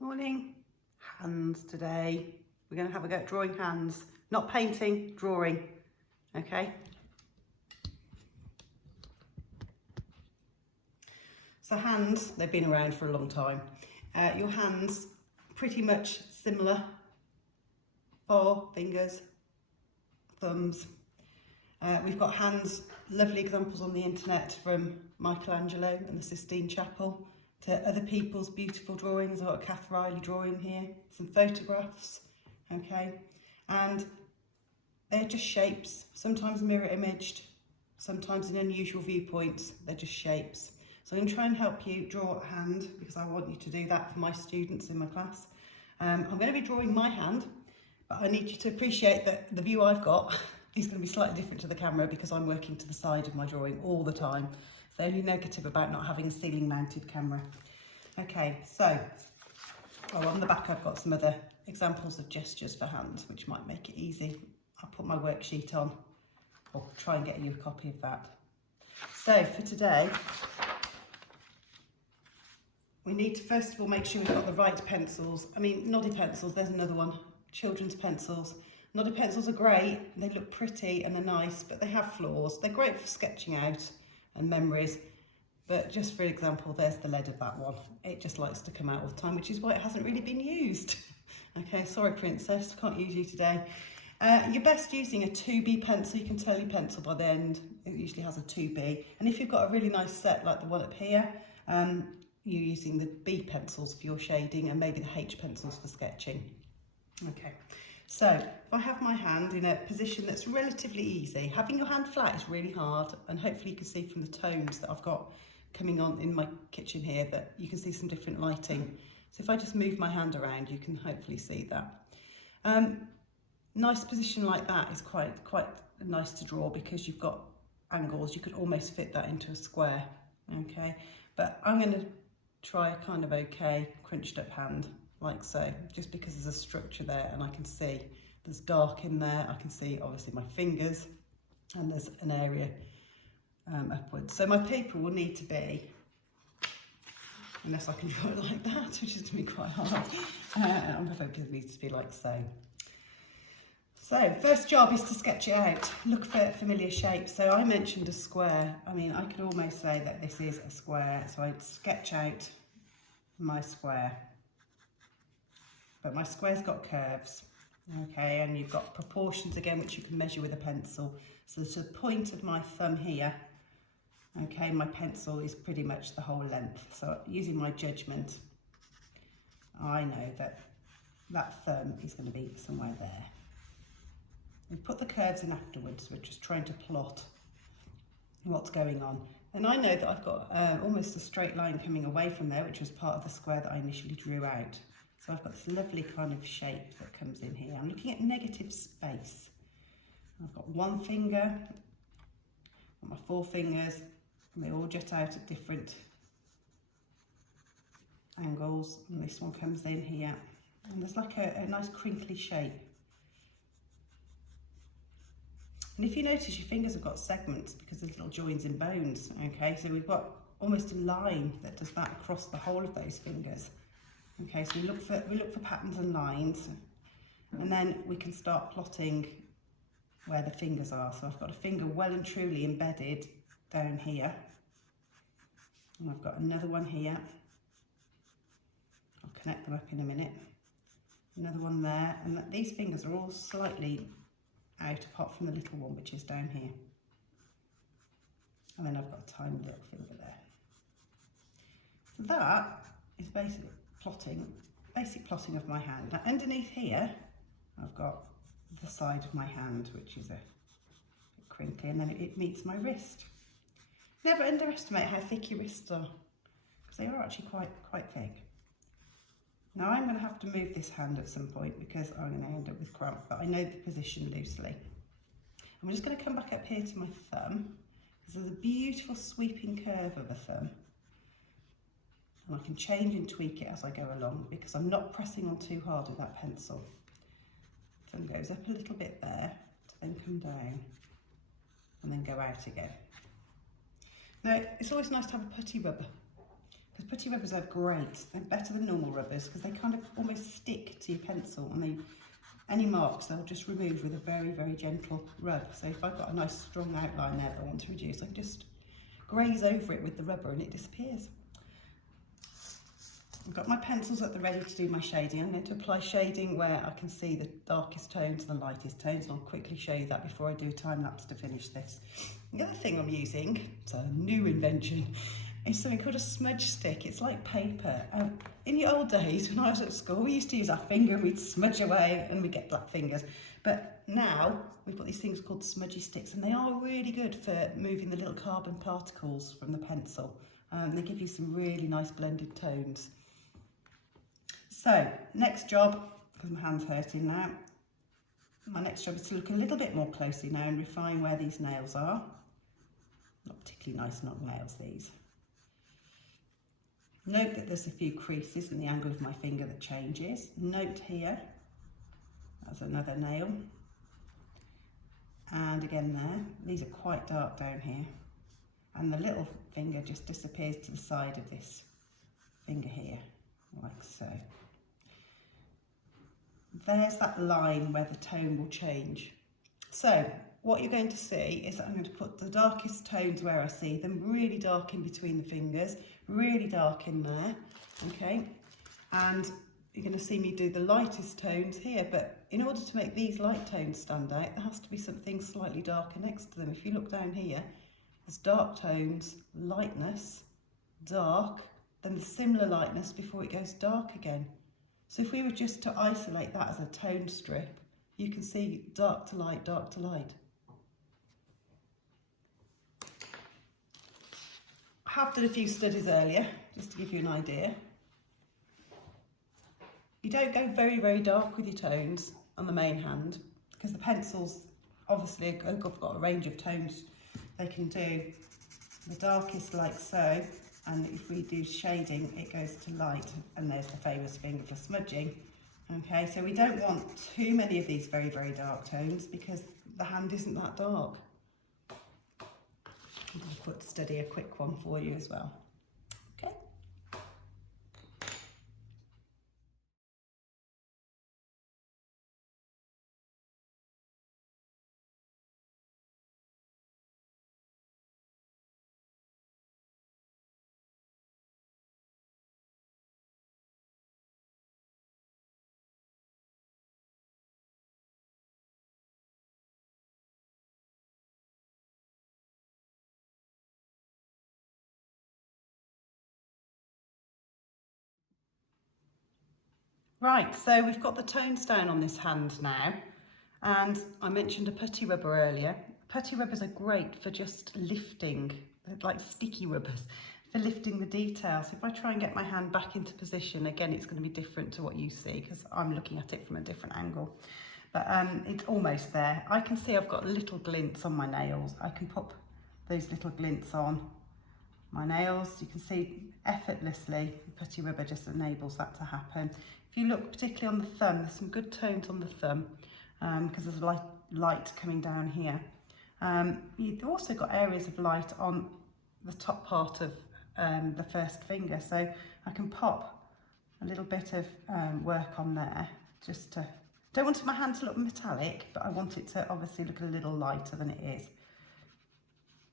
Morning. Hands today. We're going to have a go at drawing hands. Not painting, drawing. Okay? So hands, they've been around for a long time. Your hands, pretty much similar. 4 fingers, thumbs. We've got hands, lovely examples on the internet from Michelangelo and the Sistine Chapel to other people's beautiful drawings. I've got a Kath Riley drawing here, some photographs, okay? And they're just shapes, sometimes mirror imaged, sometimes in unusual viewpoints, they're just shapes. So I'm going to try and help you draw a hand because I want you to do that for my students in my class. I'm going to be drawing my hand, but I need you to appreciate that the view I've got is going to be slightly different to the camera because I'm working to the side of my drawing all the time. It's the only negative about not having a ceiling mounted camera. Okay, so on the back I've got some other examples of gestures for hands which might make it easy. I'll put my worksheet on or try and get you a copy of that. So for today, we need to first of all make sure we've got the right pencils. I mean, noddy pencils, there's another one, children's pencils. Noddy pencils are great, they look pretty and they're nice, but they have flaws. They're great for sketching out and memories, but just for example, there's the lead of that one. It just likes to come out all the time, which is why it hasn't really been used. Okay, sorry princess, can't use you today. You're best using a 2B pencil. You can tell your pencil by the end, it usually has a 2B. And if you've got a really nice set like the one up here, you're using the B pencils for your shading and maybe the H pencils for sketching. Okay. So if I have my hand in a position that's relatively easy, having your hand flat is really hard, and hopefully you can see from the tones that I've got coming on in my kitchen here that you can see some different lighting. So if I just move my hand around, you can hopefully see that. Nice position like that is quite nice to draw because you've got angles. You could almost fit that into a square, okay? But I'm going to try a kind of okay crunched up hand, like so, just because there's a structure there and I can see there's dark in there. I can see obviously my fingers and there's an area upwards. So my paper will need to be, unless I can draw it like that, which is going to be quite hard, I'm hoping it needs to be like so. So first job is to sketch it out. Look for familiar shapes. So I mentioned a square. I mean, I could almost say that this is a square. So I'd sketch out my square. But my square's got curves, okay, and you've got proportions again, which you can measure with a pencil. So to the point of my thumb here, okay, my pencil is pretty much the whole length. So using my judgment, I know that that thumb is going to be somewhere there. We put the curves in afterwards. We're just trying to plot what's going on. And I know that I've got almost a straight line coming away from there, which was part of the square that I initially drew out. So I've got this lovely kind of shape that comes in here. I'm looking at negative space. I've got one finger, got my 4 fingers, and they all jut out at different angles. And this one comes in here. And there's like a nice crinkly shape. And if you notice, your fingers have got segments because there's little joins in bones, okay? So we've got almost a line that does that across the whole of those fingers. Okay, so we look for patterns and lines, and then we can start plotting where the fingers are. So I've got a finger well and truly embedded down here, and I've got another one here. I'll connect them up in a minute. Another one there, and these fingers are all slightly out apart from the little one which is down here. And then I've got a tiny little finger there. So that is basically basic plotting of my hand. Now underneath here, I've got the side of my hand, which is a bit crinkly, and then it meets my wrist. Never underestimate how thick your wrists are, because they are actually quite thick. Now I'm going to have to move this hand at some point because I'm going to end up with cramp, but I know the position loosely. I'm just going to come back up here to my thumb, because there's a beautiful sweeping curve of a thumb. And I can change and tweak it as I go along because I'm not pressing on too hard with that pencil. Thumb goes up a little bit there, to then come down, and then go out again. Now, it's always nice to have a putty rubber Because putty rubbers are great. They're better than normal rubbers because they kind of almost stick to your pencil, and any marks they'll just remove with a very, very gentle rub. So if I've got a nice strong outline there that I want to reduce, I can just graze over it with the rubber and it disappears. I've got my pencils at the ready to do my shading. I'm going to apply shading where I can see the darkest tones and the lightest tones, and I'll quickly show you that before I do a time lapse to finish this. The other thing I'm using, it's a new invention, is something called a smudge stick. It's like paper. In the old days when I was at school, we used to use our finger and we'd smudge away and we'd get black fingers. But now we've got these things called smudgy sticks, and they are really good for moving the little carbon particles from the pencil. They give you some really nice blended tones. So, next job, because my hand's hurting now, my next job is to look a little bit more closely now and refine where these nails are. Not particularly nice long nails, these. Note that there's a few creases in the angle of my finger that changes. Note here, that's another nail. And again there, these are quite dark down here. And the little finger just disappears to the side of this finger here, like so. There's that line where the tone will change. So what you're going to see is that I'm going to put the darkest tones where I see them, really dark in between the fingers, really dark in there, okay? And you're going to see me do the lightest tones here, but in order to make these light tones stand out, there has to be something slightly darker next to them. If you look down here, there's dark tones, lightness, dark, then the similar lightness before it goes dark again. So if we were just to isolate that as a tone strip, you can see dark to light, dark to light. I have done a few studies earlier, just to give you an idea. You don't go very, very dark with your tones on the main hand, because the pencils obviously have got a range of tones they can do. The darkest like so, and if we do shading, it goes to light, and there's the famous finger for smudging. Okay, so we don't want too many of these very, very dark tones because the hand isn't that dark. I'm going to foot study a quick one for you as well. Okay. Right, so we've got the tones down on this hand now, and I mentioned a putty rubber earlier. Putty rubbers are great for just lifting, they're like sticky rubbers, for lifting the details. If I try and get my hand back into position, again, it's going to be different to what you see because I'm looking at it from a different angle. But it's almost there. I can see I've got little glints on my nails. I can pop those little glints on my nails. You can see effortlessly, the putty rubber just enables that to happen. If you look particularly on the thumb, there's some good tones on the thumb because there's light coming down here. You've also got areas of light on the top part of the first finger, so I can pop a little bit of work on there just to, don't want my hand to look metallic, but I want it to obviously look a little lighter than it is.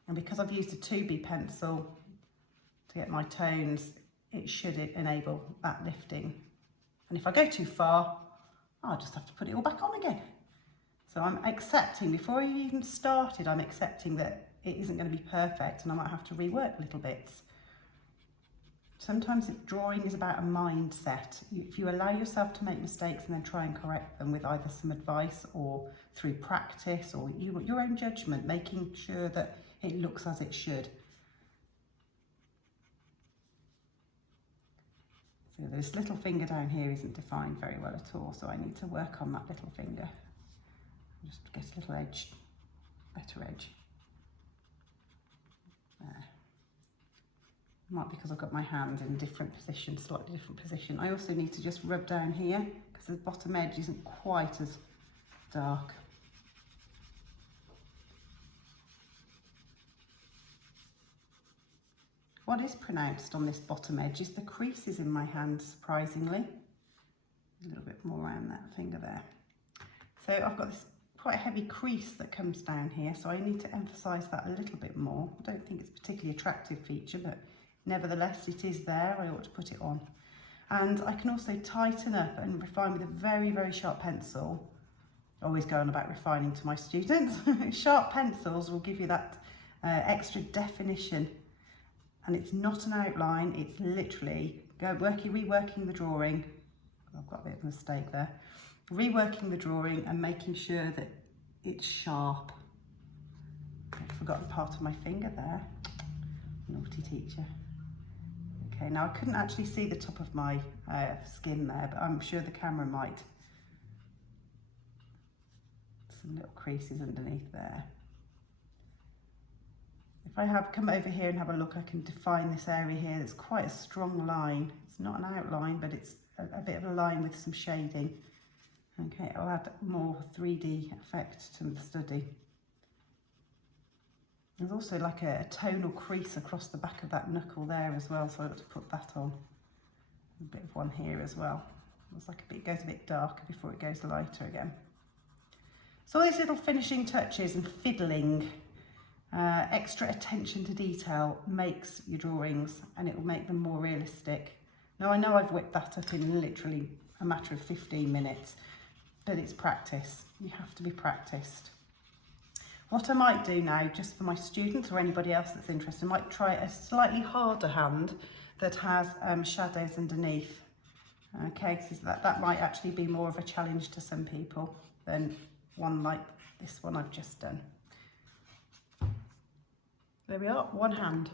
And because I've used a 2B pencil to get my tones, it should enable that lifting. And if I go too far, I'll just have to put it all back on again. So I'm accepting, before I even started, I'm accepting that it isn't going to be perfect and I might have to rework little bits. Sometimes drawing is about a mindset. If you allow yourself to make mistakes and then try and correct them with either some advice or through practice or your own judgment, making sure that it looks as it should. So this little finger down here isn't defined very well at all, so I need to work on that little finger. Just get a little edge, better edge. There. Might be because I've got my hand in a different position, slightly different position. I also need to just rub down here because the bottom edge isn't quite as dark. What is pronounced on this bottom edge is the creases in my hand, surprisingly. A little bit more around that finger there. So I've got this quite a heavy crease that comes down here, so I need to emphasise that a little bit more. I don't think it's a particularly attractive feature, but nevertheless it is there. I ought to put it on. And I can also tighten up and refine with a very, very sharp pencil. Always go on about refining to my students. Sharp pencils will give you that extra definition. And it's not an outline, it's literally reworking the drawing. I've got a bit of a mistake there. Reworking the drawing and making sure that it's sharp. I've forgotten part of my finger there. Naughty teacher. Okay, now I couldn't actually see the top of my skin there, but I'm sure the camera might. Some little creases underneath there. If I come over here and have a look, I can define this area here. It's quite a strong line. It's not an outline, but it's a bit of a line with some shading. Okay, I'll add more 3D effect to the study. There's also like a tonal crease across the back of that knuckle there as well, so I've got to put that on. A bit of one here as well. It's like it goes a bit darker before it goes lighter again. So all these little finishing touches and fiddling, extra attention to detail makes your drawings, and it will make them more realistic. Now I know I've whipped that up in literally a matter of 15 minutes, but it's practice. You have to be practiced. What I might do now, just for my students or anybody else that's interested, I might try a slightly harder hand that has shadows underneath. Okay, so that might actually be more of a challenge to some people than one like this one I've just done. There we are, one hand.